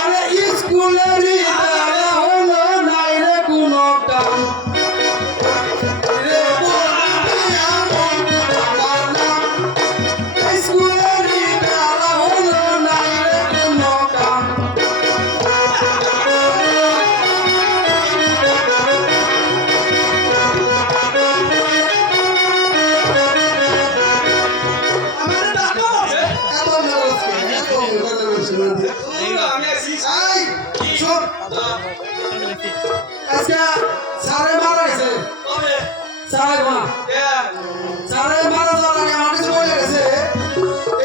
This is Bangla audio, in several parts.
আরে স্কুলেরই বেলা হলো নাই রে কোনো কাম রে বলবি আমার নাম স্কুলেরই বেলা হলো নাই রে কোনো কাম আজকে সারে মারা গেছে সারে মারা যাওয়ার আগে আমার কাছে বলে গেছে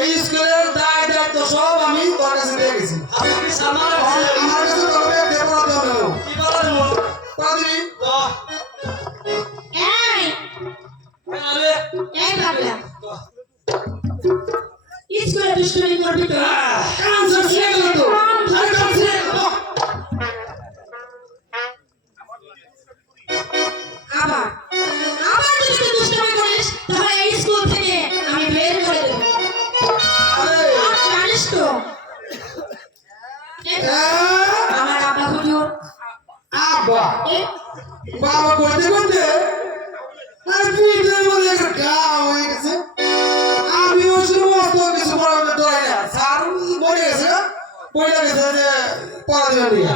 এই স্কুলের দায় দায়িত্ব সব আমি তোর কাছে দিয়ে গেছি আমার কাছে তবে দেবো দিবি স্কুলে দুষ্টুমি করবি তো কাম শেষ হয়ে গেল তো আরে কাম শেষ আবার আবার যদি তুই দুষ্টুমি করিস তাহলে এই স্কুল থেকে আমি বের করে দেব আরে আর জানিস তো আমার আব্বা হুজুর আব্বা বাবা করতে করতে আর পিঠের মধ্যে একটা গা হয়ে গেছে আমি ওর সমস্ত কিছু পড়াতে ধরে না স্যার বলে গেছে যে পড়া দেবে না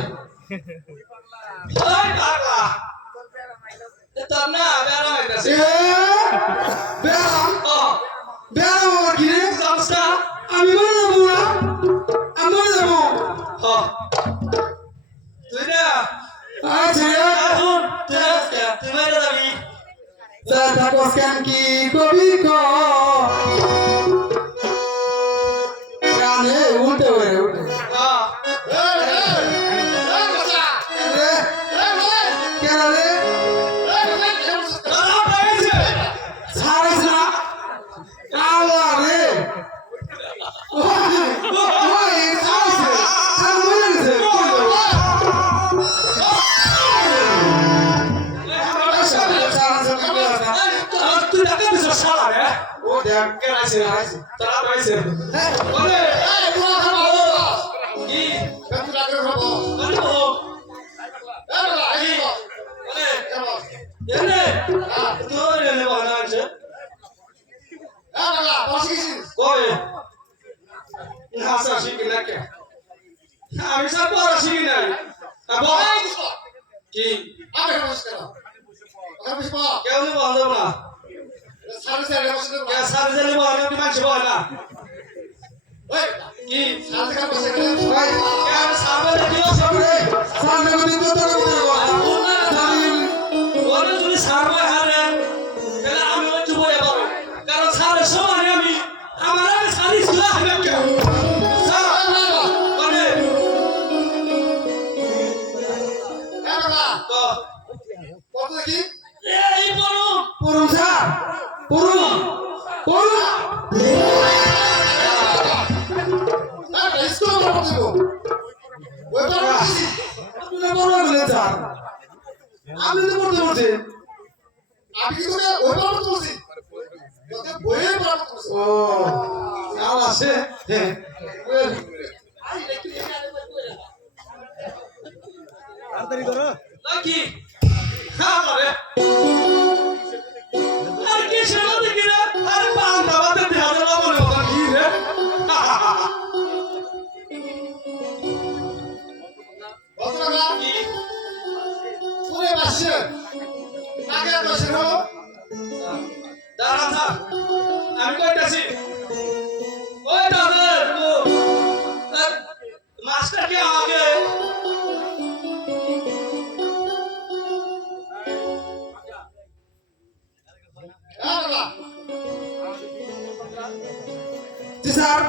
বেড়াম আমার কি রে আমি মরে যাবো না আমি মরে যাবো আচ্ছা যা থাকস কেন কি কবি কানে উল্টে হয়ে উল্টে কেন রে ছাড়িস না আল্লাহ রে আমি সব পড়া শিখি নাই কি কেউ নেই বন্ধ না সাড়ে চালে বলে মানুষ বলে না কি সামনে দিও সামনে সামনে যদি তো তোর বলে যদি সারবে হারে তাহলে আমি হচ্ছে বলে পাবো কারণ সারের সময় আমি আমার আগে সারিস না হবে কেউ আমি তো পড়তে পড়ছি আমি কি করে ওই পড়তে পড়ছি তোকে বইয়ে পড়তে পড়ছি ও আর আছে হ্যাঁ তাড়াতাড়ি করো লাকি হ্যাঁ রে আর কি সেবা দেখি রে আর পান দাবাতে দেয়া যাবে বলে ওটা কি রে বদরা কি পুরে বাসে আগে বসে রো দাঁড়া থাক আমি কইতাছি ওই দাদা মাস্টার কে আগে জি স্যার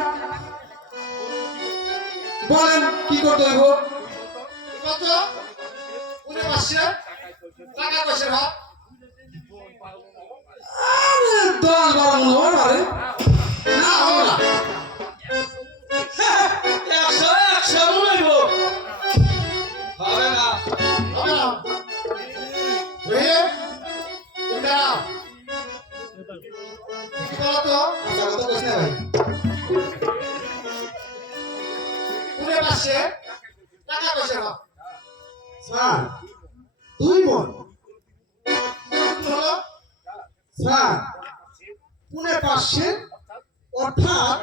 বলেন কি করতে হইব কত পুরে বাসে টাকা পয়সা না আরে 10-12 মন হবে না হবে না 100 মন হইব হবে না রে এটা কি বলতো আচ্ছা কত কইছ না ভাই আসে টাকা পয়সা না স্যার 2 মণ হলো স্যার পুনে 500 অর্থাৎ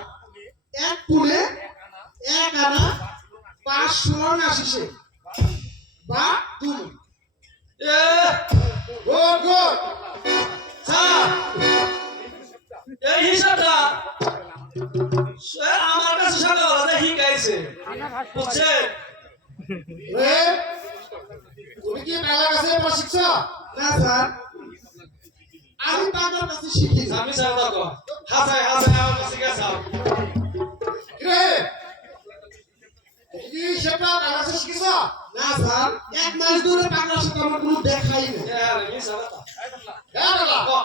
1 পুনে 1 আনা 580 বা 2 মণ গুড গুড স্যার এই হিসাবটা আমার কাছে সকালবেলা শিখাইছে বুঝছেন রে তুমি কি মেলা কাছে শিখছ না স্যার আমি বাবার কাছে শিখেছি আমি স্যার দেখো হাসাই হাসাই আমার কাছে গেছে রে কি সেটা মেলা কাছে শিখছ না স্যার 1 মাস ধরে বাংলা শেখা আমার কোনো দেখাই না আমি স্যার হ্যাঁ বাবা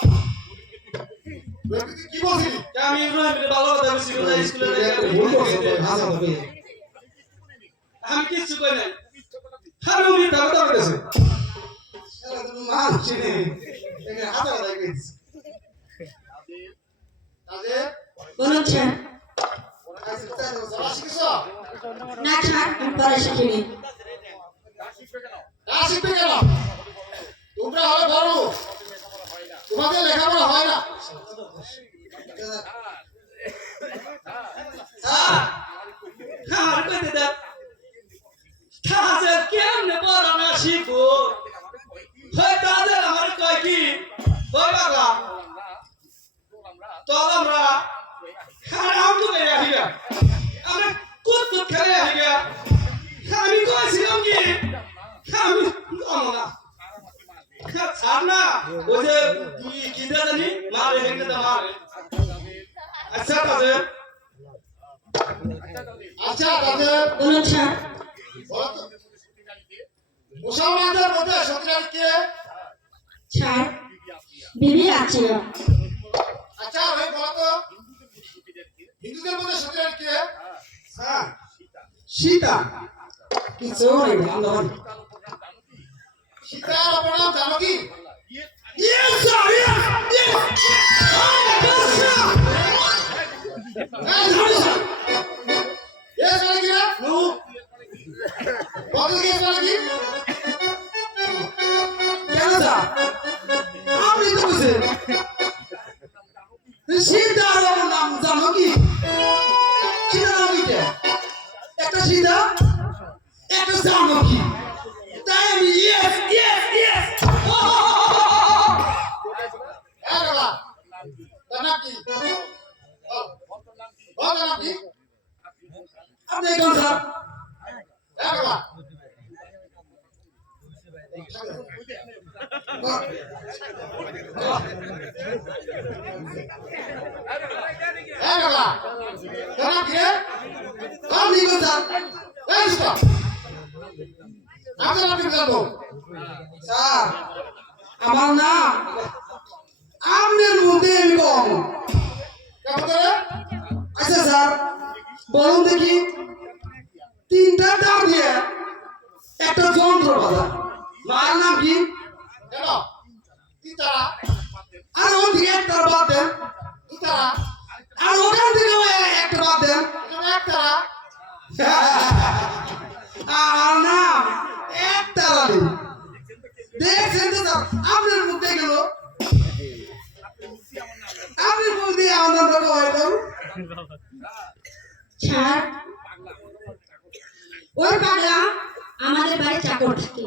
তুই কি বলছিস আমি ইব্রাহিম ভালো কথা বলছি স্কুলে আমি কিছু কই নাই আর উনি দাদা করেছে মানুষ নেই এখানে হাজার হাজার গেছে তাহলে বলুন স্যার শিখছ না স্যার আমি পরে শিখিনি শিখবে কেন তোমরা হলে বড় তোমাদের লেখাপড়া হয় না আমার কইতে দাও তাদের কেমনে পড়ানো শিখবো হয় তাদের আমার কয় কি ওই বাবা তো আমরা খারাপ তো বেরিয়ে আসিগা আমরা কুত কুত খেলে আসিগা আমি কইছিলাম কি আমি আমরা ছাড় না ওই যে কি জানি মারে হেঁটে মারে আচ্ছা তাদের আচ্ছা তাদের বলুন স্যার মুসলমানদের মধ্যে সত্যিকার কে স্যার বিবি আছে আচ্ছা ভাই বলতো হিন্দুদের মধ্যে সত্যিকার কে হ্যাঁ সীতা কিছু নেই আমরা সীতার অপর নাম জানো কি ইয়েস স্যার ইয়েস ইয়েস কি না নো বল কি বল কি কেন স্যার আপনি তো বুঝেন সীতার অপর নাম জানো কি সীতার নাম কি একটা সীতা একটা জানো কি তাই আমি ইয়েস ইয়েস ইয়েস হ্যাঁ বাবা জানা কি বল জানা কি আপনি কোন স্যার হ্যাঁ বাবা হ্যাঁ বাবা জানা কি আপনি কোন স্যার এই স্যার আপনার নাম কি জানো স্যার আমার নাম আপনার মধ্যে আমি কম কেমন করে আচ্ছা স্যার বলুন দেখি 3টা দাও দিয়ে একটা যন্ত্র বাজা মায়ের নাম কি কেন 3 তারা আর ওখান থেকে একটা বাদ দেন 2 তারা আর ওখান থেকে একটা বাদ দেন 1 তারা আর নাম 1 তারা নেই দেখছেন তো স্যার আপনার মুখ দেখে গেল আপনি বলতে আমার নাম হয়ে গেল স্যার ওই পাগলা আমাদের বাড়ি চাকর থাকে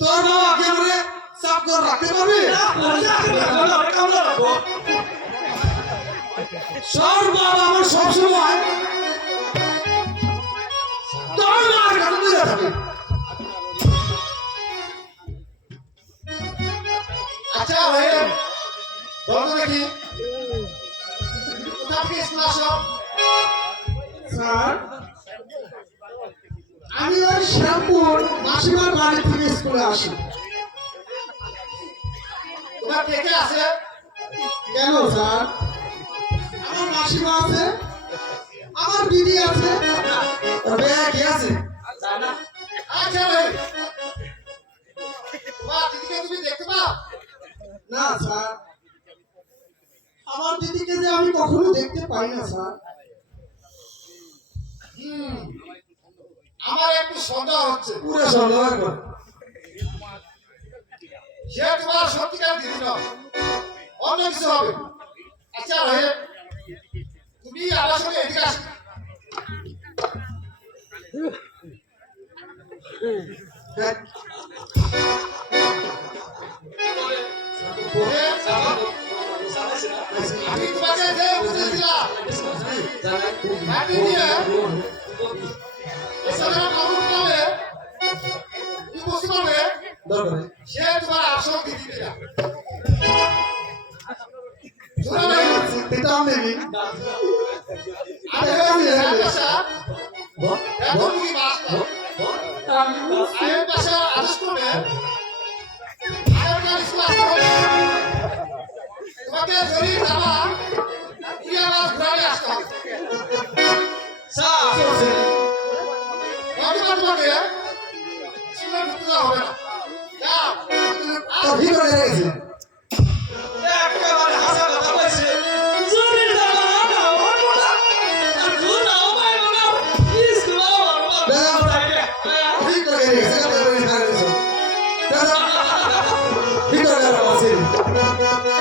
তোর বাবা কি আমারে সাফ করে রাখতে পারবে সব বাবা আমার সব সময় তোর মার কাছে দিয়ে থাকে আচ্ছা ভাই বলো দেখি কোথা থেকে স্কুল আসো স্যার আমি ওই শ্যামপুর মাসিমার বাড়ি থেকে স্কুলে আসি তোমার কে কে আছে কেন স্যার আমার মাসিমা আছে আমার দিদি আছে তবে কে আছে আচ্ছা ভাই তোমার দিদিকে তুমি দেখতে পাও না স্যার আমার দিদিকে যে আমি কখনো দেখতে পাই না স্যার। আমার একটু সন্দেহ হচ্ছে পুরো সন্দেহ একবার। সে তোমার সত্যিকার দিদি নয়, অন্য কিছু হবে। আচ্ছা রহে, তুমি আমার সঙ্গে এদিকে আসো। হ্যাঁ, আমি তোমাকে যে বুঝেছিলাম মাটি দিয়ে এছাড়া কাপড় পাবে, তুমি বুঝতে পারবে দরকার নেই। সে তোমার আসল দিদি কিনা। এটা আমি নেবি। আমি বাসা এখন তুমি মাস্টার আয়ের বাসা আদেশ করবে আয়ের কাজ স্কুল আসতে হবে। তোমাকে জরুরি যাবা পুরিয়া মাছ ঘুরালে আসতে হবে। স্যার তোমাকে স্কুলে ঢুকতে দেওয়া হবে না। যাও। তো ভিতরে গেছে। একেবারে হাসা কথা বলছে জরুরি দাবা না হবো না আর ঘুর না পাইব না স্কুল ভিতরে গেছে। ভিতরে গেছে। ভিতরে গেছে।